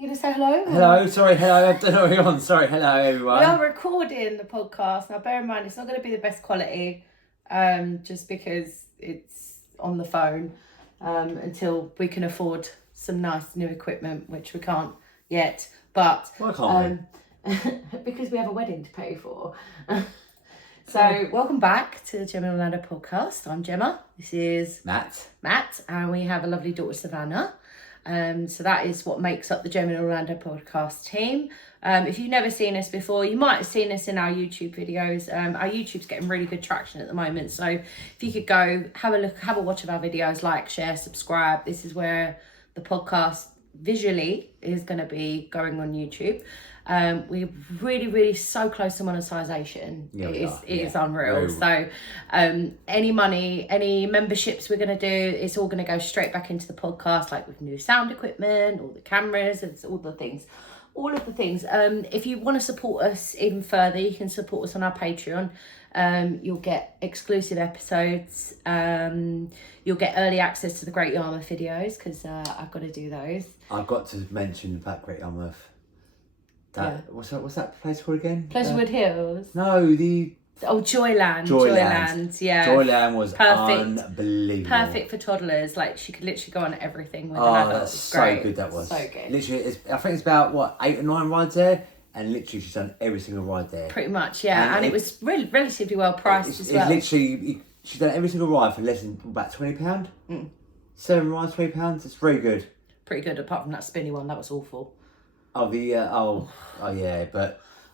You gonna say hello? Hello, sorry, hello, I don't know what you're on. Sorry, hello everyone. We are recording the podcast. Now bear in mind it's not going to be the best quality, just because it's on the phone, until we can afford some nice new equipment, which we can't yet. But why can't because we have a wedding to pay for. So welcome back to the Gemma and Orlando podcast. I'm Gemma. This is Matt, and we have a lovely daughter Savannah. So that is what makes up the Gemma and Orlando podcast team. If you've never seen us before, you might have seen us in our YouTube videos. Our YouTube's getting really good traction at the moment. So if you could go have a look, have a watch of our videos, like, share, subscribe. This is where the podcast visually is going to be going on YouTube. We're really so close to monetization. It is unreal. So any money, any memberships we're going to do, it's all going to go straight back into the podcast, like with new sound equipment, all the cameras, it's all the things. If you want to support us even further, you can support us on our Patreon. You'll get exclusive episodes. You'll get early access to the Great Yarmouth videos, because I've got to do those. I've got to mention about Great Yarmouth. What's that place called again? Pleasurewood Hills. No, Joyland. Yeah. Joyland was perfect. Unbelievable. Perfect for toddlers. Like, she could literally go on everything with an adult. That's so good. That was so good. Literally, I think it's about 8 or 9 rides there, and literally she's done every single ride there. Pretty much, yeah. And it was really relatively well priced as well. It's literally she's done every single ride for less than about £20. 7 rides, £20. It's very good. Pretty good. Apart from that spinny one, that was awful. But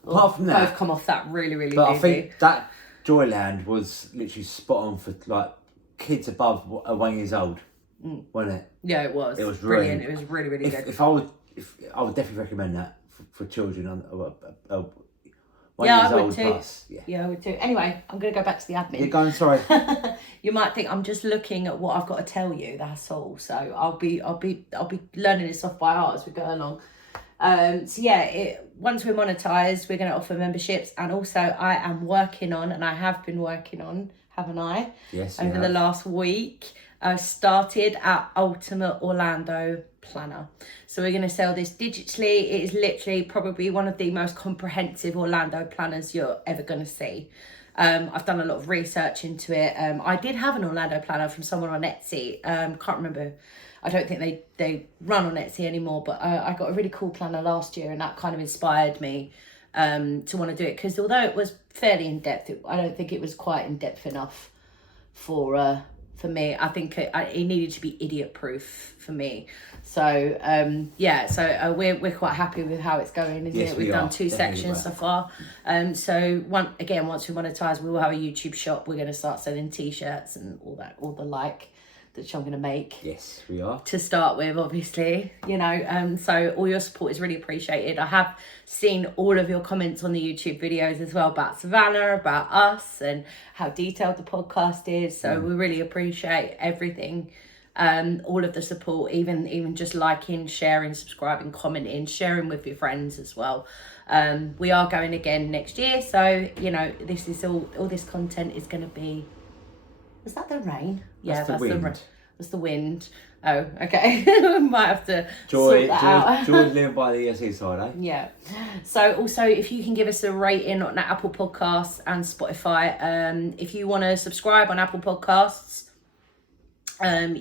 apart from that, both come off that really but busy. I think that Joyland was literally spot on for like kids above 1 year old, wasn't it? Yeah, it was. It was brilliant. really, It was really good. If I would definitely recommend that for children on 1 I years would old too. plus. Yeah, I would too. Anyway, I'm going to go back to the admin. You're going, sorry. You might think I'm just looking at what I've got to tell you. That's all. So I'll be learning this off by heart as we go along. Once we're monetized, we're going to offer memberships, and also I am working on, and I have been working on, haven't I? Yes. Over the last week, I started our Ultimate Orlando Planner. So we're going to sell this digitally. It is literally probably one of the most comprehensive Orlando planners you're ever going to see. I've done a lot of research into it. I did have an Orlando planner from someone on Etsy. Can't remember. I don't think they run on Etsy anymore, but I got a really cool planner last year, and that kind of inspired me to want to do it, because although it was fairly in-depth, I don't think it was quite in-depth enough for me. I think it needed to be idiot-proof for me. So, we're quite happy with how it's going, isn't it? We've done 2 sections so far. Once we monetize, we will have a YouTube shop. We're going to start selling T-shirts and all the like, that I'm going to make. Yes, we are. To start with, obviously, so all your support is really appreciated. I have seen all of your comments on the YouTube videos as well about Savannah, about us, and how detailed the podcast is. So we really appreciate everything. All of the support, even just liking, sharing, subscribing, commenting, sharing with your friends as well. We are going again next year, so this is all this content is going to be. Was that the rain? Yeah, that's the wind. That's the wind. Oh, okay. We might have to sort that out. Joy living by the seaside, eh? Yeah. So also, if you can give us a rating on Apple Podcasts and Spotify, if you want to subscribe on Apple Podcasts,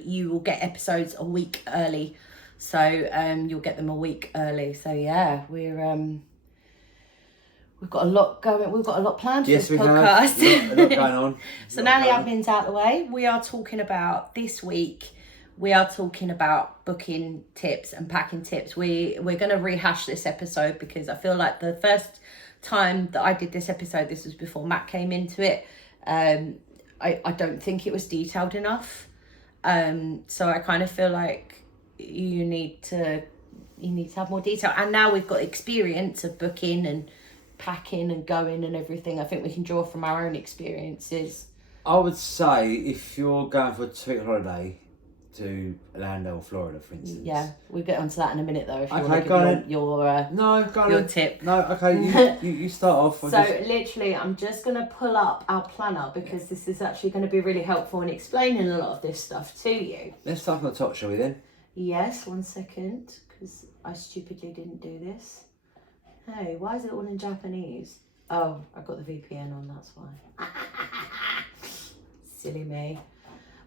you will get episodes a week early. So you'll get them a week early. So yeah, we've got a lot going. We've got a lot planned for this podcast. Yes, a lot going on. So now the admin's out of the way, we are talking about this week. We are talking about booking tips and packing tips. We're going to rehash this episode, because I feel like the first time that I did this episode, this was before Matt came into it. I don't think it was detailed enough. So I kind of feel like you need to have more detail. And now we've got experience of booking and packing and going and everything. I think we can draw from our own experiences. I would say if you're going for a 2-week holiday to Orlando or Florida, for instance. Yeah, we'll get onto that in a minute though. If you want to give your tip. No, okay, you start off. So literally, I'm just going to pull up our planner, because this is actually going to be really helpful in explaining a lot of this stuff to you. Let's start from the top, shall we then? Yes, 1 second, because I stupidly didn't do this. Hey, why is it all in Japanese? Oh, I got the VPN on, that's why. Silly me.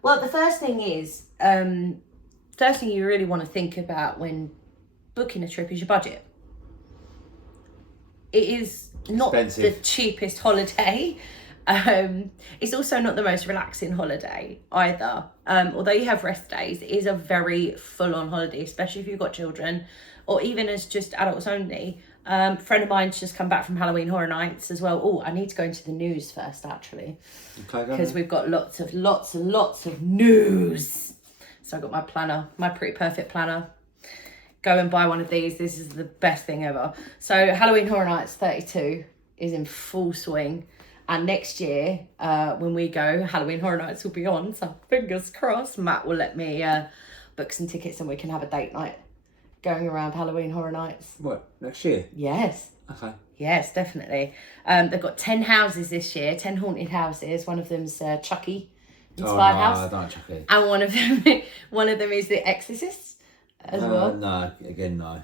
Well, the first thing is, first thing you really want to think about when booking a trip is your budget. It is not Expensive. the cheapest holiday. It's also not the most relaxing holiday either. Although you have rest days, it is a very full-on holiday, especially if you've got children or even as just adults only. A friend of mine's just come back from Halloween Horror Nights as well. Oh, I need to go into the news first, actually, because we've got lots of news. So I got my planner, my Pretty Perfect planner. Go and buy one of these. This is the best thing ever. So Halloween Horror Nights 32 is in full swing. And next year, when we go, Halloween Horror Nights will be on. So fingers crossed, Matt will let me book some tickets and we can have a date night going around Halloween Horror Nights. What, next year? Yes. Okay. Yes, definitely. They've got 10 houses this year, 10 haunted houses. One of them's Chucky inspired house. I don't Chucky. And one of them is The Exorcist as well. No, again, no.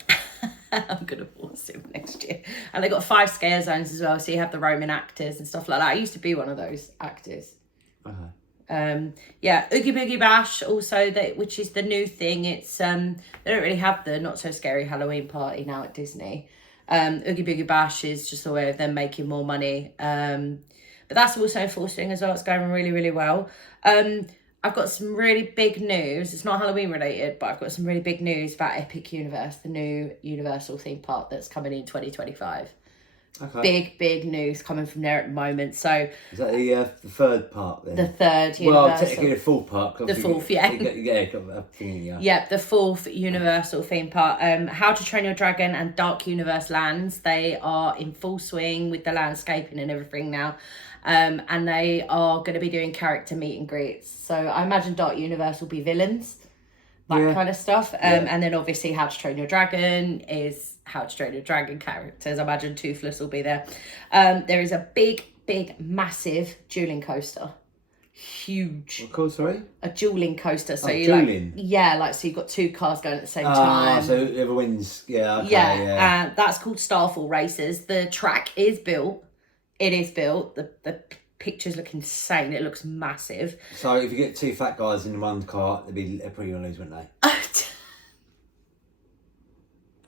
I'm gonna force him next year. And they got 5 scare zones as well, so you have the Roman actors and stuff like that. I used to be one of those actors. Yeah, Oogie Boogie Bash also, which is the new thing. It's they don't really have the not so scary Halloween party now at Disney. Oogie Boogie Bash is just a way of them making more money. But that's also in full swing as well. It's going really, really well. I've got some really big news. It's not Halloween related, but I've got some really big news about Epic Universe, the new Universal theme park that's coming in 2025. Okay. Big news coming from there at the moment. So is that the third part then? The third Universal. Well, technically the full part. The fourth, yeah. Yeah, the fourth Universal theme park. How to Train Your Dragon and Dark Universe lands. They are in full swing with the landscaping and everything now. And they are going to be doing character meet and greets. So I imagine Dark Universe will be villains, that kind of stuff. And then obviously How to Train Your Dragon is How to Train Your Dragon characters. I imagine Toothless will be there. There is a big, massive dueling coaster. Huge. What called, sorry? A dueling coaster. So you dueling? so you've got 2 cars going at the same time. So whoever wins, okay, yeah. That's called Starfall Races. The track is built. It is built. The pictures look insane. It looks massive. So if you get 2 fat guys in one car, they're probably going to lose, wouldn't they?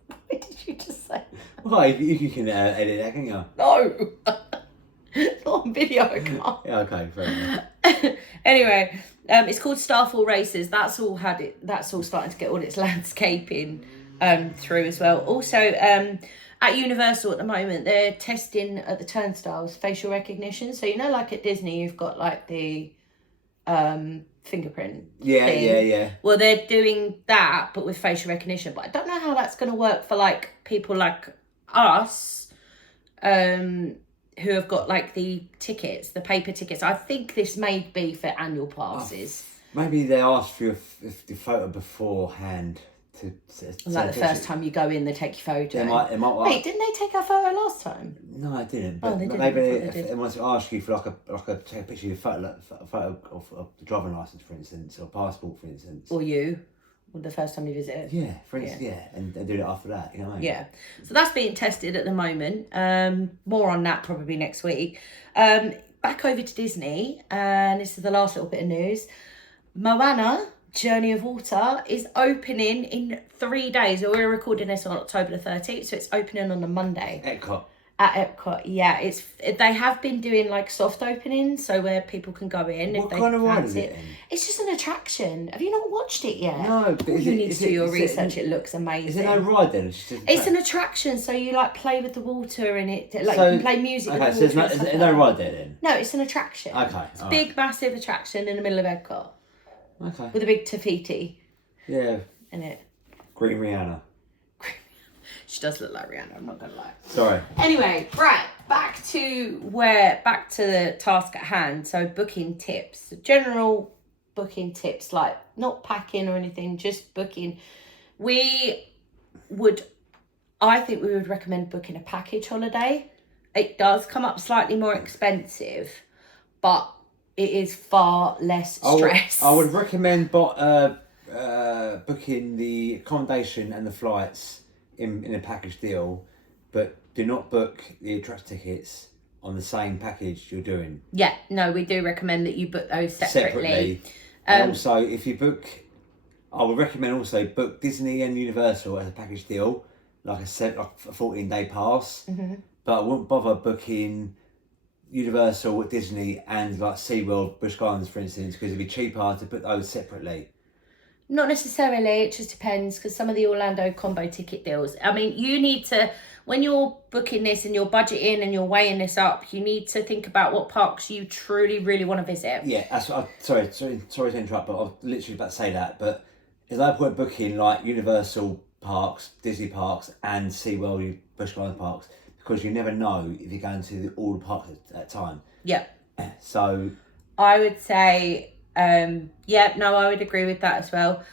What did you just say? Well, you can edit that, can you? No. Not on video, I can't. Yeah, okay, fair enough. Anyway, it's called Starfall Races. That's all starting to get all its landscaping through as well. Also, at Universal at the moment, they're testing at the turnstiles facial recognition. So like at Disney, you've got like the fingerprint thing. Yeah. Well, they're doing that, but with facial recognition. But I don't know how that's going to work for like people like us, who have got like the tickets, the paper tickets. I think this may be for annual passes. Maybe they asked for the photo beforehand. Like the first time you go in, they take your photo. It might Wait, didn't they take our photo last time? No, I didn't. Oh, But they didn't. maybe I thought they if did. they want to ask you for like a take a picture of your photo of the driving license, for instance, or passport, for instance. Or the first time you visit. Yeah, for instance, and do it after that. You know what I mean? Yeah. So that's being tested at the moment. More on that probably next week. Back over to Disney, and this is the last little bit of news. Moana Journey of Water is opening in 3 days. We're recording this on October the 13th, so it's opening on a Monday. Epcot. At Epcot, yeah. They have been doing like soft openings, so where people can go in if What they kind of ride is fancy it? it. It's just an attraction. Have you not watched it yet? No, but You need to do your research. It looks amazing. Is there no ride then? It's an attraction, so you like play with the water and it you can play music with Okay, the so water. there's and stuff no like ride there then? that. No, it's an attraction. Okay, It's a big, massive attraction in the middle of Epcot Okay. with a big Tafiti Yeah. in it. Green Rihanna. She does look like Rihanna, I'm not gonna lie. Sorry. Anyway, right, back to the task at hand. So booking tips, general booking tips, like not packing or anything, just booking. I think we would recommend booking a package holiday. It does come up slightly more expensive, but it is far less stress. I would recommend booking the accommodation and the flights in a package deal, but do not book the attraction tickets on the same package you're doing. Yeah, no, we do recommend that you book those separately. And also, if you book, I would recommend also book Disney and Universal as a package deal, like a 14-day pass. But I wouldn't bother booking Universal, Disney, and like SeaWorld, Busch Gardens, for instance, because it'd be cheaper to put those separately. Not necessarily, it just depends, because some of the Orlando combo ticket deals, I mean, you need to, when you're booking this and you're budgeting and you're weighing this up, you need to think about what parks you truly, really want to visit. Yeah, that's what sorry to interrupt, but I was literally about to say that. But there's no point booking like Universal parks, Disney parks, and SeaWorld, Busch Gardens parks, because you never know if you're going to all the parks at that time. Yeah. So I would say, I would agree with that as well.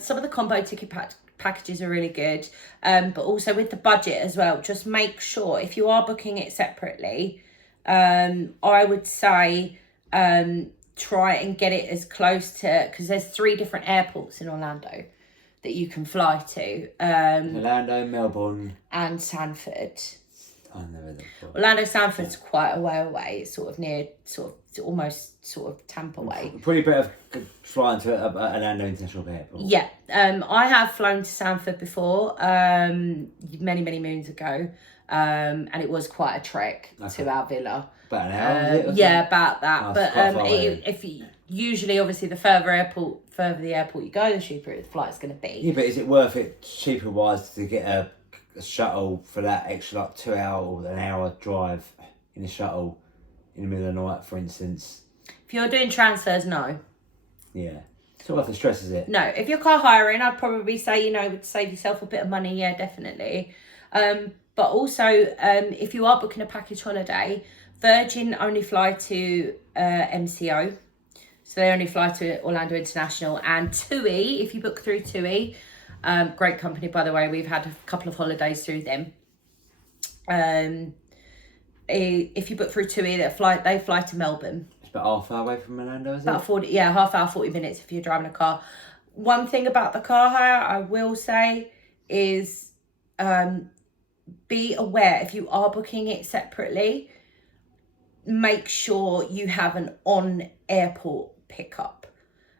Some of the combo ticket packages are really good, but also with the budget as well, just make sure if you are booking it separately, I would say try and get it as close to, because there's 3 different airports in Orlando that you can fly to. Orlando, Melbourne, and Sanford. I never did before. Orlando Sanford's quite a way away. It's sort of near, almost Tampa way. Probably better flying to Orlando International Airport. Yeah, I have flown to Sanford before, many moons ago, and it was quite a trek to our villa. About an hour. Yeah, about that. Oh, but if you, usually, obviously, the further the airport you go, the cheaper the flight's going to be. Yeah, but is it worth it cheaper wise to get a shuttle for that extra like 2 hour or an hour drive in a shuttle in the middle of the night, for instance? If you're doing transfers, no. Yeah, it's not worth the stress, is it? No, if you're car hiring, I'd probably say, would save yourself a bit of money. Yeah, definitely. But also, if you are booking a package holiday, Virgin only fly to MCO, so they only fly to Orlando International, and TUI, if you book through TUI. Great company, by the way. We've had a couple of holidays through them. If you book through TUI, they fly to Melbourne. It's about half hour away from Orlando, is it? About 40, half hour, 40 minutes if you're driving a car. One thing about the car hire, I will say, is be aware if you are booking it separately, make sure you have an on-airport pickup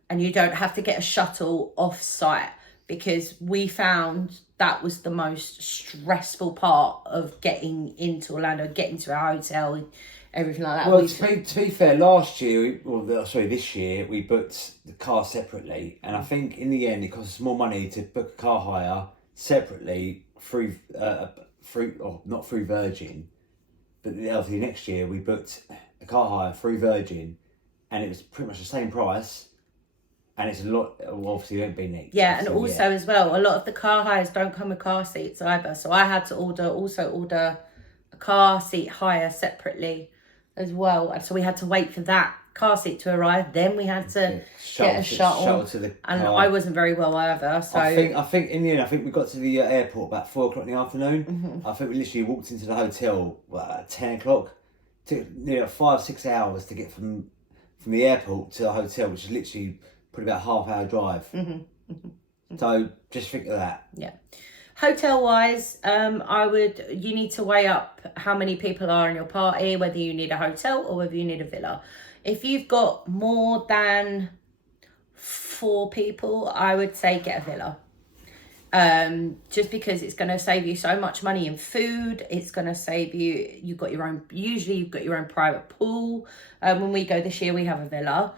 and you don't have to get a shuttle off-site, because we found that was the most stressful part of getting into Orlando, getting to our hotel, everything like that. Well, to be fair, this year, we booked the car separately, and I think in the end it costs us more money to book a car hire separately through not through Virgin, but the next year we booked a car hire through Virgin, and it was pretty much the same price. And it's a lot, obviously, you don't be neat. Yeah, and also as well, a lot of the car hires don't come with car seats either. So I had to order a car seat hire separately as well. And so we had to wait for that car seat to arrive. Then we had to get a shuttle to the and car. I wasn't very well either. So I think in the end, we got to the airport about 4 o'clock in the afternoon. Mm-hmm. I think we literally walked into the hotel at 10 o'clock. Took nearly 5-6 hours to get from the airport to the hotel, which is literally probably about a half-hour drive. Mm-hmm. Mm-hmm. So just think of that. Yeah. Hotel wise, you need to weigh up how many people are in your party, whether you need a hotel or whether you need a villa. If you've got more than 4 people, I would say get a villa. Just because it's going to save you so much money in food. It's going to save you, you've got your own private pool. When we go this year, we have a villa.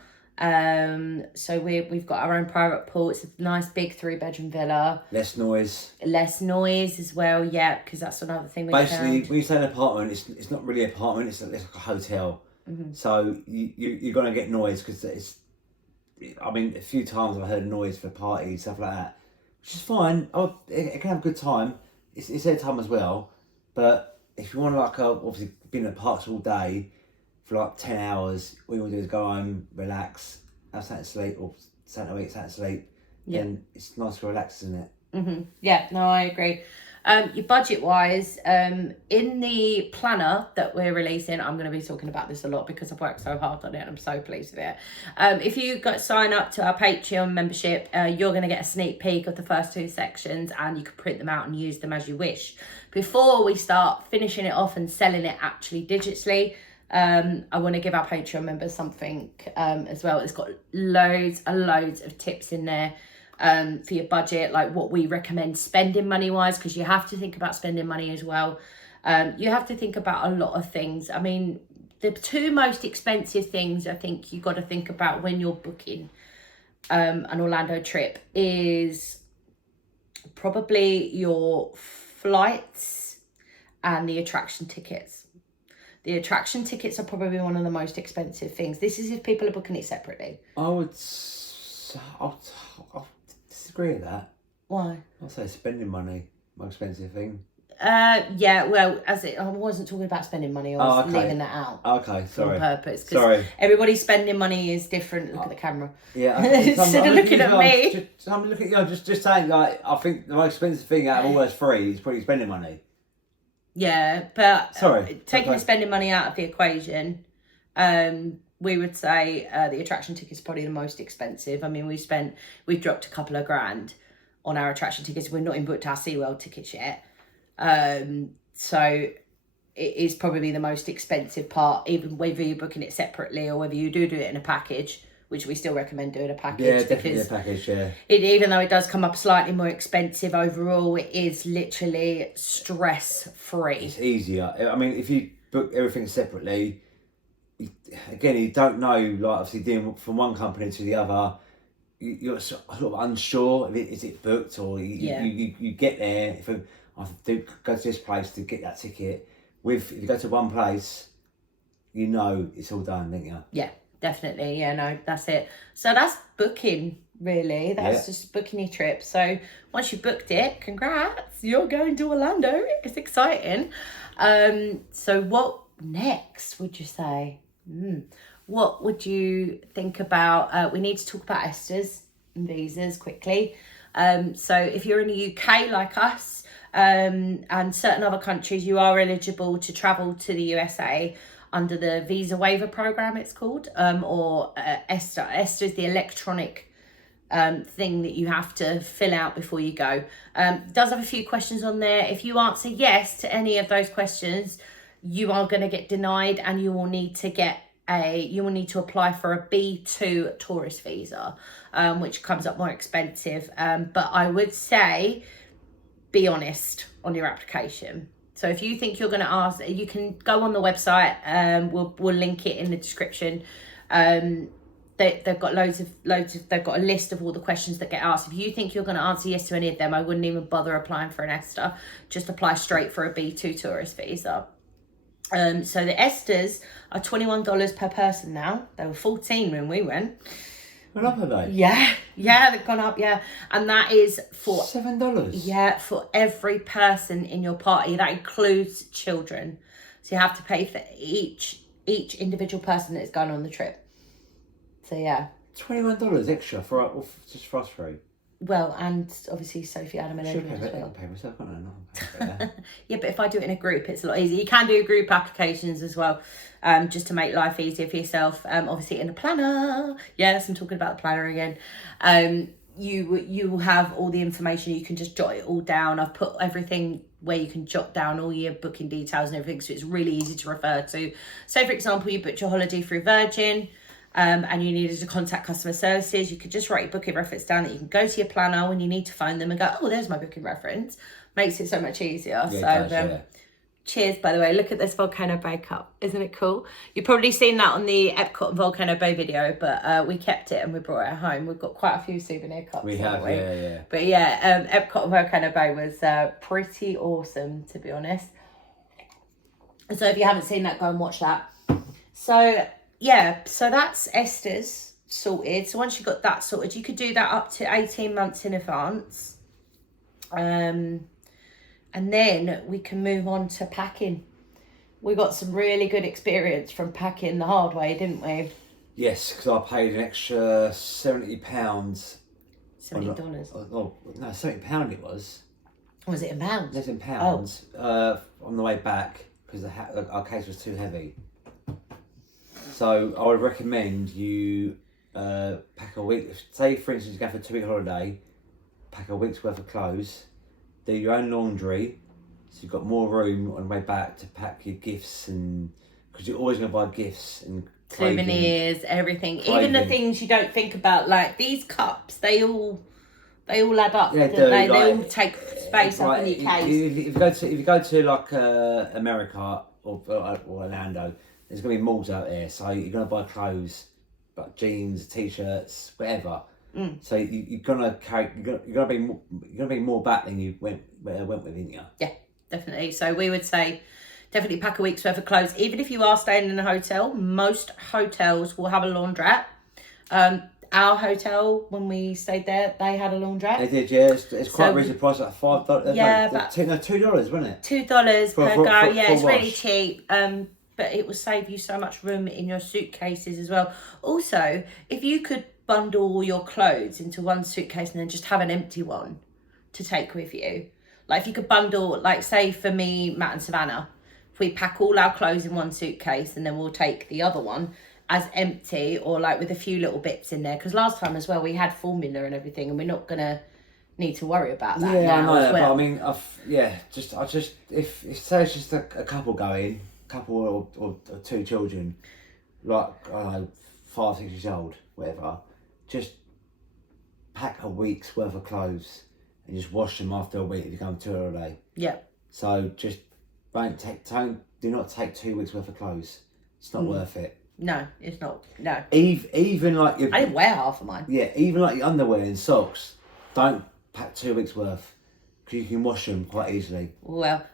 So we've got our own private pool. It's a nice big 3-bedroom villa. Less noise As well, yeah, because that's another thing we basically found. when you say an apartment, it's not really an apartment, it's like a hotel. Mm-hmm. So you're gonna get noise, because a few times I've heard noise for parties, stuff like that, which is fine. It can have a good time. It's their time as well. But if you want to obviously be in the parks all day for like 10 hours, all you want to do is go home, relax, have something to sleep, or something to eat, something to sleep. Yeah. Then it's nice to relax, isn't it? Mm-hmm. Yeah, no, I agree. Your budget wise, in the planner that we're releasing, I'm going to be talking about this a lot because I've worked so hard on it and I'm so pleased with it. If you sign up to our Patreon membership, you're going to get a sneak peek of the first 2 sections, and you can print them out and use them as you wish. Before we start finishing it off and selling it actually digitally, I want to give our Patreon members something as well. It's got loads and loads of tips in there for your budget, like what we recommend spending money wise, because you have to think about spending money as well. You have to think about a lot of things. I mean, the 2 most expensive things I think you got to think about when you're booking an Orlando trip is probably your flights and the attraction tickets. The attraction tickets are probably one of the most expensive things. This is if people are booking it separately. I'll disagree with that. Why? I'll say spending money, most expensive thing. Yeah, well, I wasn't talking about spending money. I was leaving that out. Okay, sorry. On purpose. Sorry. Everybody's spending money is different. Look at the camera. Yeah. Instead of looking at me. I'm looking at you. Just saying, like, I think the most expensive thing out of all those 3 is probably spending money. Yeah, but sorry, taking the spending money out of the equation, we would say the attraction ticket is probably the most expensive. I mean, we've dropped a couple of grand on our attraction tickets. We're not even booked our SeaWorld tickets yet. So it is probably the most expensive part, even whether you're booking it separately or whether you do it in a package, which we still recommend doing a package. Yeah, definitely a package, yeah. Even though it does come up slightly more expensive overall, it is literally stress-free. It's easier. I mean, if you book everything separately, again, you don't know, like, obviously dealing from one company to the other, you're sort of unsure, is it booked, or you get there, if I do go to this place to get that ticket. If you go to one place, you know it's all done, don't you? Yeah. Definitely, yeah, no, that's it. So that's booking, really. That's just booking your trip. So once you've booked it, congrats, you're going to Orlando. It's exciting. So what next would you say? What would you think about? We need to talk about ESTAs and visas quickly. So if you're in the UK like us and certain other countries, you are eligible to travel to the USA under the visa waiver program, it's called, or ESTA. ESTA is the electronic thing that you have to fill out before you go. It does have a few questions on there. If you answer yes to any of those questions, you are going to get denied, and you will need to apply for a B2 tourist visa, which comes up more expensive. But I would say, be honest on your application. So if you think you're going to ask, you can go on the website. We'll link it in the description. They've got they've got a list of all the questions that get asked. If you think you're going to answer yes to any of them, I wouldn't even bother applying for an ESTA. Just apply straight for a B2 tourist visa. So the ESTAs are $21 per person now. They were $14 when we went. Went up, have they? Yeah, they've gone up, yeah. And that is for $7. Yeah, for every person in your party. That includes children. So you have to pay for each individual person that's going on the trip. So yeah. $21 extra just for us 3. Well, and obviously Sophie, Adam and Edwin as well. I'll pay myself, can't I? Yeah, but if I do it in a group, it's a lot easier. You can do group applications as well, just to make life easier for yourself. Obviously in a planner. Yes, I'm talking about the planner again. You will have all the information. You can just jot it all down. I've put everything where you can jot down all your booking details and everything, so it's really easy to refer to. So, for example, you booked your holiday through Virgin, and you needed to contact customer services. You could just write your booking reference down that you can go to your planner when you need to phone them and go, oh, there's my booking reference. Makes it so much easier. Cheers, by the way. Look at this Volcano Bay cup. Isn't it cool? You've probably seen that on the Epcot and Volcano Bay video, but we kept it and we brought it home. We've got quite a few souvenir cups. We have, yeah. But yeah, Epcot and Volcano Bay was pretty awesome, to be honest. So if you haven't seen that, go and watch that. So yeah, so that's ESTA's sorted. So once you've got that sorted, you could do that up to 18 months in advance. And then we can move on to packing. We got some really good experience from packing the hard way, didn't we? Yes, because I paid an extra £70. $70. Oh, no, £70 it was. Was it in pounds? Less than pounds. On the way back because our case was too heavy. So I would recommend you pack a week. Say for instance, you go for a 2-week holiday. Pack a week's worth of clothes. Do your own laundry, so you've got more room on the way back to pack your gifts, and because you're always going to buy gifts and souvenirs, everything, even the things you don't think about, like these cups. They all add up. Yeah, they all take space up in your case. If you go to like America or Orlando, there's going to be malls out there, so you're going to buy clothes, like jeans, t-shirts, whatever. So you're gonna be more back than you went with, didn't you? Yeah, definitely. So we would say definitely pack a week's worth of clothes. Even if you are staying in a hotel, most hotels will have a laundrette. Our hotel, when we stayed there, they had a laundrette. They did, yeah. It's quite reasonable price, like $5. Yeah, but $2, wasn't it? $2 per go. Yeah, it's wash. really cheap. But it will save you so much room in your suitcases as well. Also, if you could bundle all your clothes into one suitcase and then just have an empty one to take with you. Like if you could bundle, like say for me, Matt and Savannah, if we pack all our clothes in one suitcase and then we'll take the other one as empty or like with a few little bits in there. Because last time as well, we had formula and everything and we're not going to need to worry about that. Yeah, now I know as that, well. but I mean, if say it's just a couple going, couple or 2 children, like, I don't know, 5, 6 years old, whatever, just pack a week's worth of clothes and just wash them after a week if you come to a holiday. Yeah. So just do not take 2 weeks worth of clothes. It's not worth it. No, it's not. No. Even like your, I didn't wear half of mine. Yeah, even like your underwear and socks, don't pack 2 weeks worth because you can wash them quite easily. Well,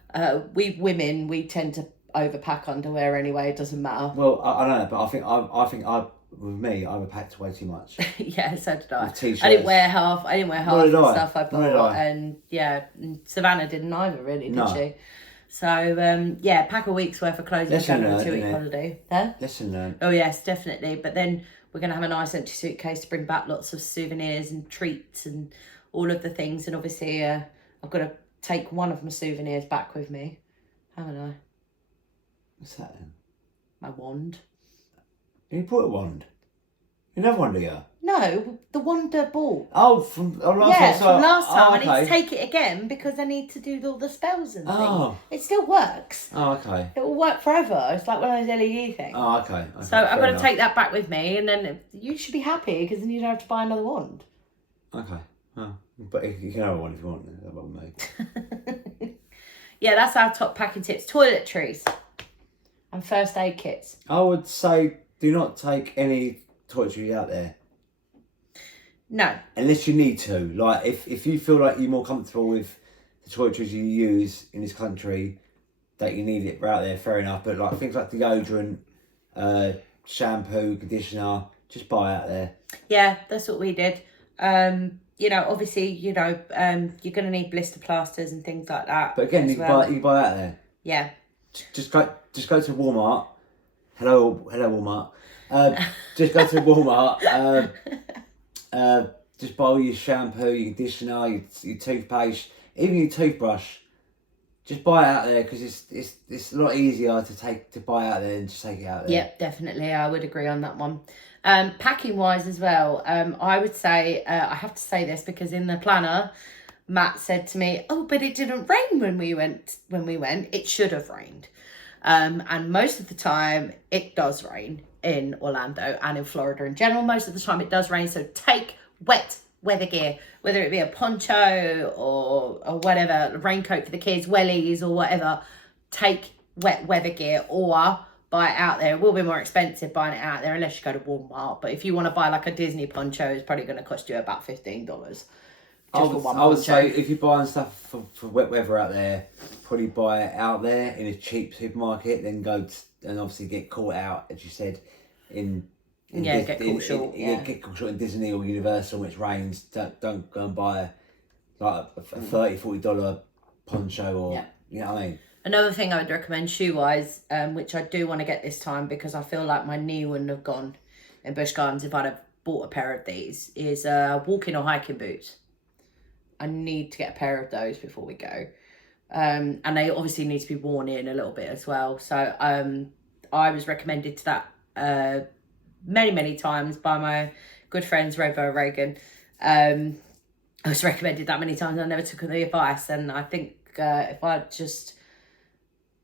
we women, we tend to overpack underwear anyway. It doesn't matter. Well, I don't know, but I think with me, I overpacked way too much. Yeah, so did I. With t-shirts. I didn't wear half Nor the did I. stuff I Nor did bought, I. and yeah, Savannah didn't either, really, did No. she? So yeah, pack a week's worth of clothes and go Lesson on a learned, 2-week innit? holiday. Huh? Lesson learned. Oh yes, definitely. But then we're gonna have a nice empty suitcase to bring back lots of souvenirs and treats and all of the things. And obviously, I've got to take one of my souvenirs back with me, haven't I? What's that then? My wand. You brought a wand. You never wand, do you? No, the Wonder Ball. Oh, from last Yeah, time. from last time. I okay. need to take it again because I need to do all the spells and things. Oh. It still works. Oh, okay. It will work forever. It's like one of those LED things. Oh, okay. So I've got to take that back with me, and then you should be happy because then you don't have to buy another wand. Okay. Oh. But you can have one if you want. That won't me. Yeah, that's our top packing tips. Toiletries and first aid kits. I would say do not take any toiletries out there. No. Unless you need to. Like, if you feel like you're more comfortable with the toiletries you use in this country, that you need it out there, fair enough. But like things like deodorant, shampoo, conditioner, just buy out there. Yeah, that's what we did. Obviously, you're going to need blister plasters and things like that. But again, as you can well. buy out there. Yeah. Just go to Walmart. Hello Walmart. Just go to Walmart. Just buy all your shampoo, your conditioner, your toothpaste, even your toothbrush. Just buy it out there because it's a lot easier to buy out there than just take it out there. Yeah, definitely. I would agree on that one. Packing wise as well, I would say, I have to say this because in the planner, Matt said to me, "Oh, but it didn't rain when we went. It should have rained." And most of the time it does rain in Orlando and in Florida in general. Most of the time it does rain. So take wet weather gear, whether it be a poncho or whatever, a raincoat for the kids, wellies or whatever. Take wet weather gear or buy it out there. It will be more expensive buying it out there unless you go to Walmart. But if you want to buy like a Disney poncho, it's probably going to cost you about $15. I would say if you're buying stuff for wet weather out there, probably buy it out there in a cheap supermarket, then and obviously get caught out, as you said, get caught short. Get caught short in Disney or Universal when it rains. Don't go and buy like a $30-$40 poncho or you know what I mean. Another thing I would recommend shoe-wise, which I do want to get this time because I feel like my knee wouldn't have gone in Busch Gardens if I'd have bought a pair of these, is walking or hiking boots. I need to get a pair of those before we go. And they obviously need to be worn in a little bit as well. So I was recommended to that many times by my good friends Revo Reagan. I was recommended that many times. I never took the advice, and I think if I'd just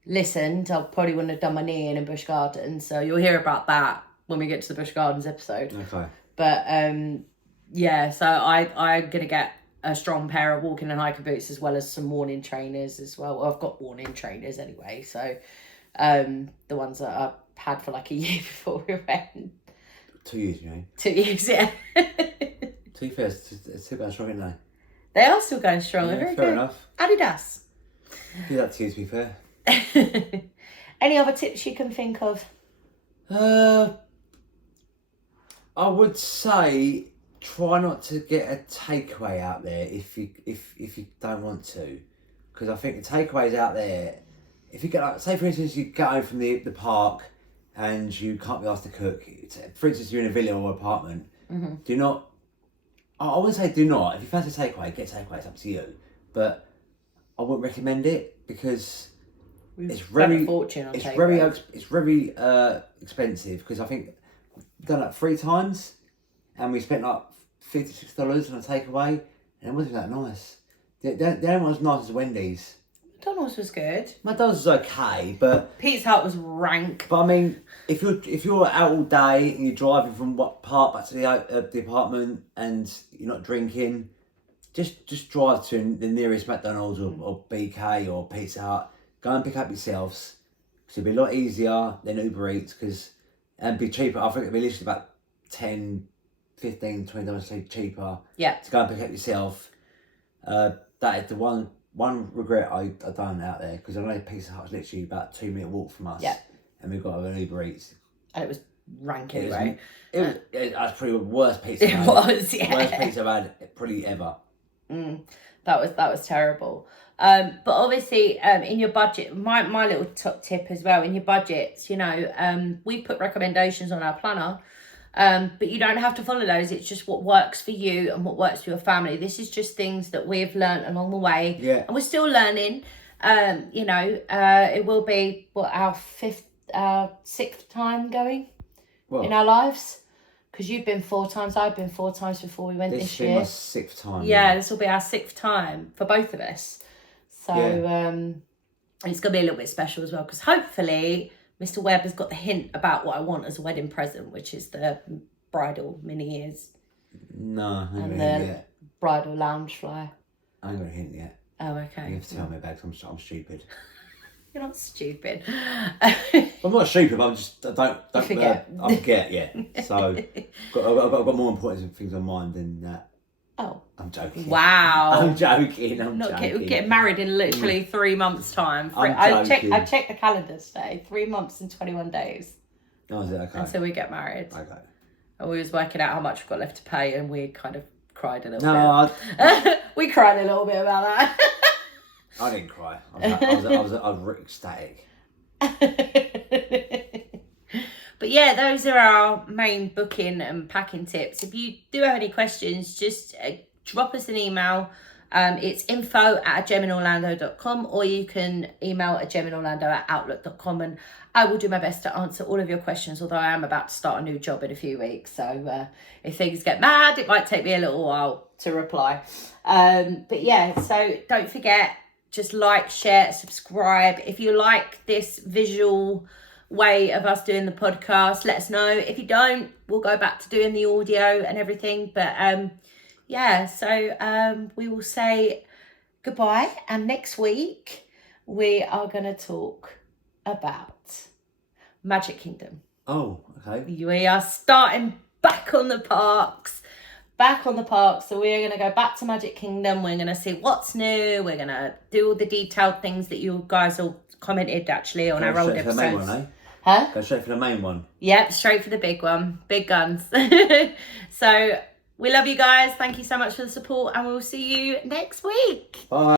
listened, I probably wouldn't have done my knee in Busch Gardens. So you'll hear about that when we get to the Busch Gardens episode. Okay. But yeah, so I'm gonna get a strong pair of walking and hiking boots, as well as some worn-in trainers as well. I've got worn-in trainers anyway, so the ones that I've had for like a year before we went. 2 years, you know. 2 years, yeah. To be fair, it's still going strong, isn't they? They are still going strong. Yeah, They're very fair good. enough. Adidas. Do that to you, to be fair. Any other tips you can think of? I would say try not to get a takeaway out there if you don't want to, because I think the takeaways out there, if you get like, say for instance you get home from the park and you can't be asked to cook. For instance, you're in a villa or apartment. Mm-hmm. Do not. I wouldn't say do not. If you fancy takeaway, get takeaway. It's up to you. But I wouldn't recommend it because it's very expensive. Because I think we've done it 3 times, and we spent like $56 on a takeaway, and it wasn't that nice. The only one was nice as Wendy's. McDonald's was good. McDonald's was okay, but Pizza Hut was rank. But I mean, if you're out all day and you're driving from what park back to the apartment and you're not drinking, just drive to the nearest McDonald's or BK or Pizza Hut. Go and pick up yourselves. So it'll be a lot easier than Uber Eats and be cheaper. I think it'll be literally about $10, $15, $20 cheaper. Yeah. To go and pick up yourself. That is the one regret I done out there, because I know Pizza Hut's literally about a 2-minute walk from us. Yeah. And we've got an Uber Eats. And it was rank anyway. It was probably the worst pizza. It was, yeah. Worst pizza I've had probably ever. That was terrible. But obviously, in your budget, my little top tip as well, in your budgets, you know, we put recommendations on our planner. But you don't have to follow those. It's just what works for you and what works for your family. This is just things that we've learned along the way. Yeah. And we're still learning. You know, it will be our 6th time going in our lives. Because you've been 4 times, I've been 4 times before we went this year. This will be my 6th time. Yeah, this will be our 6th time for both of us. So it's going to be a little bit special as well. Because hopefully Mr. Webb has got the hint about what I want as a wedding present, which is the bridal mini ears. No, I and haven't the yet. Bridal lounge fly. I ain't got a hint yet. Oh, okay. You have to tell me about it, 'cause I'm stupid. You're not stupid. I'm not stupid, but I forget. I forget, yeah. So I've got more important things on mind than that. Oh. I'm joking. Wow. I'm joking. I'm joking. Getting married in literally 3 months' time. I checked the calendar today. 3 months and 21 days. Oh, is it? Okay. Until we get married. Okay. And we was working out how much we've got left to pay, and we kind of cried a little bit. We cried a little bit about that. I didn't cry. I was ecstatic. But yeah, those are our main booking and packing tips. If you do have any questions, just drop us an email. It's info@geminolando.com, or you can email geminolando@outlook.com, and I will do my best to answer all of your questions, although I am about to start a new job in a few weeks. So if things get mad, it might take me a little while to reply. But yeah, so don't forget, just like, share, subscribe. If you like this visual way of us doing the podcast, let us know. If you don't, we'll go back to doing the audio and everything. But yeah, so we will say goodbye, and next week we are going to talk about Magic Kingdom. Oh, okay. We are starting back on the parks. So we're going to go back to Magic Kingdom. We're going to see what's new. We're going to do all the detailed things that you guys all commented actually on our old episodes. Go straight for the main one, eh? Huh? Go straight for the main one. Yep, straight for the big one. Big guns. So we love you guys. Thank you so much for the support, and we'll see you next week. Bye.